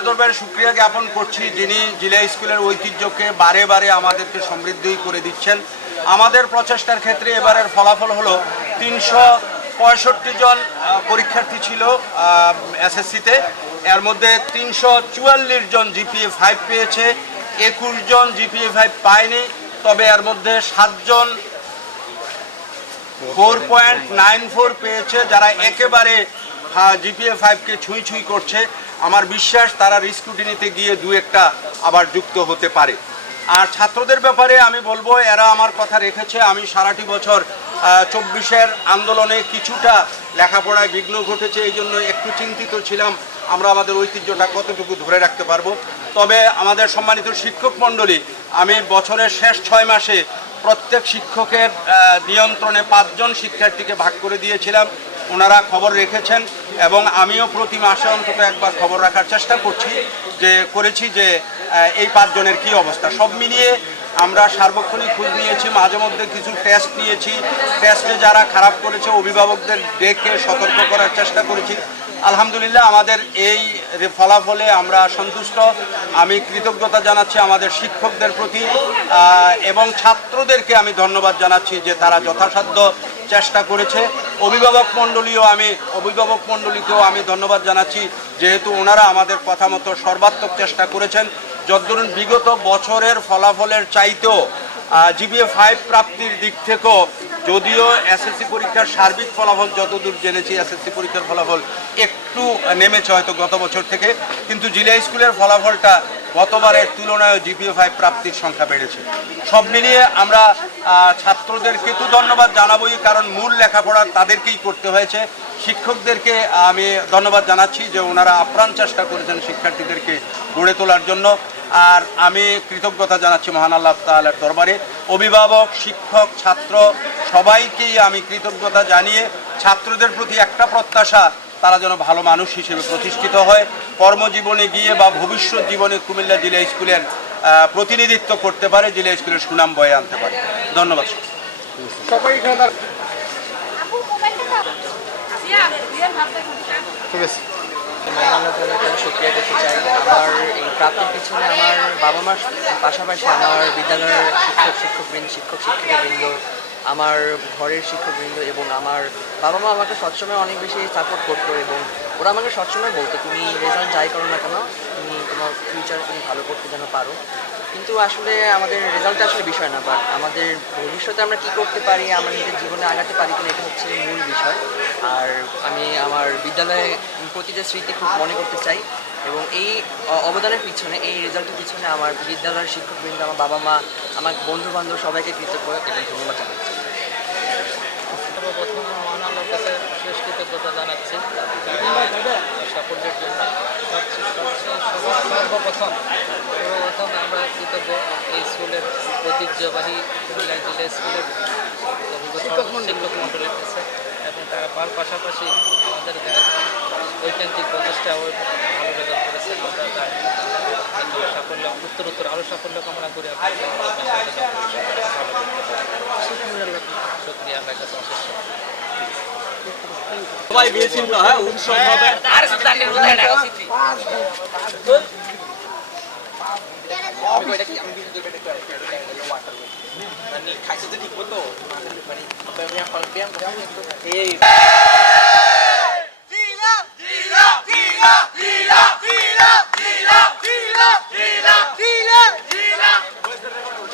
স্কুলের সুক্রিয়া জ্ঞাপন করছি যিনি জিলা স্কুলের ঐতিহ্যকে বারে বারে আমাদেরকে সমৃদ্ধই করে দিচ্ছেন। আমাদের প্রচেষ্টার ক্ষেত্রে এবারের ফলাফল হলো তিনশো পঁয়ষট্টি জন পরীক্ষার্থী ছিল এসএসসিতে। এর মধ্যে তিনশো চুয়াল্লিশ জন জিপিএ ফাইভ পেয়েছে, একুশ জন জিপিএ ফাইভ পায়নি, তবে এর মধ্যে সাতজন ফোর পয়েন্ট নাইন ফোর পেয়েছে, যারা একেবারে জিপিএ ফাইভকে ছুঁই ছুঁই করছে। আমার বিশ্বাস তারা রিস্কুটিনিতে গিয়ে দু একটা আবার যুক্ত হতে পারে। আর ছাত্রদের ব্যাপারে আমি বলব, এরা আমার কথা রেখেছে, আমি সারাটি বছর চব্বিশের আন্দোলনে কিছুটা লেখাপড়ায় বিঘ্ন ঘটেছে, এই জন্য একটু চিন্তিত ছিলাম। আমরা আমাদের ঐতিহ্যটা কতটুকু ধরে রাখতে পারব? তবে আমাদের সম্মানিত শিক্ষক মণ্ডলী, আমি বছরের শেষ ছয় মাসে প্রত্যেক শিক্ষকের নিয়ন্ত্রণে পাঁচজন শিক্ষার্থীকে ভাগ করে দিয়েছিলাম। ওনারা খবর রেখেছেন এবং আমিও প্রতি মাসে অন্তত একবার খবর রাখার চেষ্টা করছি যে, করেছি যে এই পাঁচজনের কি অবস্থা। সব মিলিয়ে আমরা সার্বক্ষণিক খোঁজ নিয়েছি, মাঝে মধ্যে কিছু টেস্ট নিয়েছি। টেস্টে যারা খারাপ করেছে, অভিভাবকদের ডেকে সতর্ক করার চেষ্টা করেছি। আলহামদুলিল্লাহ আমাদের এই ফলাফলে আমরা সন্তুষ্ট। আমি কৃতজ্ঞতা জানাচ্ছি আমাদের শিক্ষকদের প্রতি এবং ছাত্রদেরকে আমি ধন্যবাদ জানাচ্ছি যে তারা যথাসাধ্য চেষ্টা করেছে। অভিভাবক মণ্ডলীও আমি, অভিভাবক মণ্ডলীকেও আমি ধন্যবাদ জানাচ্ছি, যেহেতু ওনারা আমাদের কথা মতো সর্বাত্মক চেষ্টা করেছেন। যদ্দরুন বিগত বছরের ফলাফলের চাইতেও জিবিএ ফাইভ প্রাপ্তির দিক থেকেও, যদিও এসএসসি পরীক্ষার সার্বিক ফলাফল, যতদূর জেনেছি এসএসসি পরীক্ষার ফলাফল একটু নেমেছে হয়তো গত বছর থেকে, কিন্তু জিলা স্কুলের ফলাফলটা গতবারের তুলনায় জিপিএ ফাইভ প্রাপ্তির সংখ্যা বেড়েছে। সব মিলিয়ে আমরা ছাত্রদেরকে তো ধন্যবাদ জানাবোই, কারণ মূল লেখাপড়া তাদেরকেই করতে হয়েছে। শিক্ষকদেরকে আমি ধন্যবাদ জানাচ্ছি যে ওনারা আপ্রাণ চেষ্টা করেছেন শিক্ষার্থীদেরকে গড়ে তোলার জন্য। আর আমি কৃতজ্ঞতা জানাচ্ছি মহান আল্লাহ তাআলার দরবারে। অভিভাবক, শিক্ষক, ছাত্র, সবাইকেই আমি কৃতজ্ঞতা জানিয়ে ছাত্রদের প্রতি একটা প্রত্যাশা তারা যেন ভালো মানুষ হিসেবে প্রতিষ্ঠিত হয়। কর্মজীবনে গিয়ে বা ভবিষ্যৎ জীবনে কুমিল্লা জেলা স্কুলের প্রতিনিধিত্ব করতে পারে জেলা স্কুলের সুনাম বয়ে আনতে পারে। ধন্যবাদ ঠিক আছে সুক্রিয়া করতে চাই আমার এই প্রাপ্তির পিছনে আমার বাবা মার পাশাপাশি আমার বিদ্যালয়ের শিক্ষক শিক্ষকবৃন্দ শিক্ষক শিক্ষিকাবৃন্দ আমার ঘরের শিক্ষকবৃন্দ এবং আমার বাবা মা আমাকে সবসময় অনেক বেশি সাপোর্ট করতো এবং ওরা আমাকে সবসময় বলতো, তুমি রেজাল্ট যাই করো না কেন, তুমি তোমার ফিউচার তুমি ভালো করতে যেন পারো। কিন্তু আসলে আমাদের রেজাল্টটা আসলে বিষয় না বাট আমাদের ভবিষ্যতে আমরা কি করতে পারি, আমরা নিজের জীবনে আগাতে পারি কিনা এটা হচ্ছে মূল বিষয়। আর আমি আমার বিদ্যালয়ে প্রতিটা স্মৃতি খুব মনে করতে চাই। এবং এই অবদানের পিছনে, এই রেজাল্টের পিছনে আমার বিদ্যালয়ের শিক্ষকবৃন্দ, আমার বাবা মা, আমার বন্ধু বান্ধব সবাইকে কৃতজ্ঞ এবং ধন্যবাদ জানাচ্ছি। সর্ব- সর্বপ্রথম। সর্বপ্রথম আমরা কৃতজ্ঞ এই স্কুলের ঐতিহ্যবাহী জেলা স্কুলের শিক্ষক মণ্ডলের কাছে। তারা তার পাশাপাশি আমাদের ঐকান্তিক প্রচেষ্টা ভালো রেজাল্ট করেছে। আমরা তার সাফল্য উত্তর উত্তর আরও সাফল্য কামনা করি। শুক্রিয়া আল্লাহর কাছে অশেষ সবাই গিয়েছিল হ্যাঁ উৎসব হবে। এই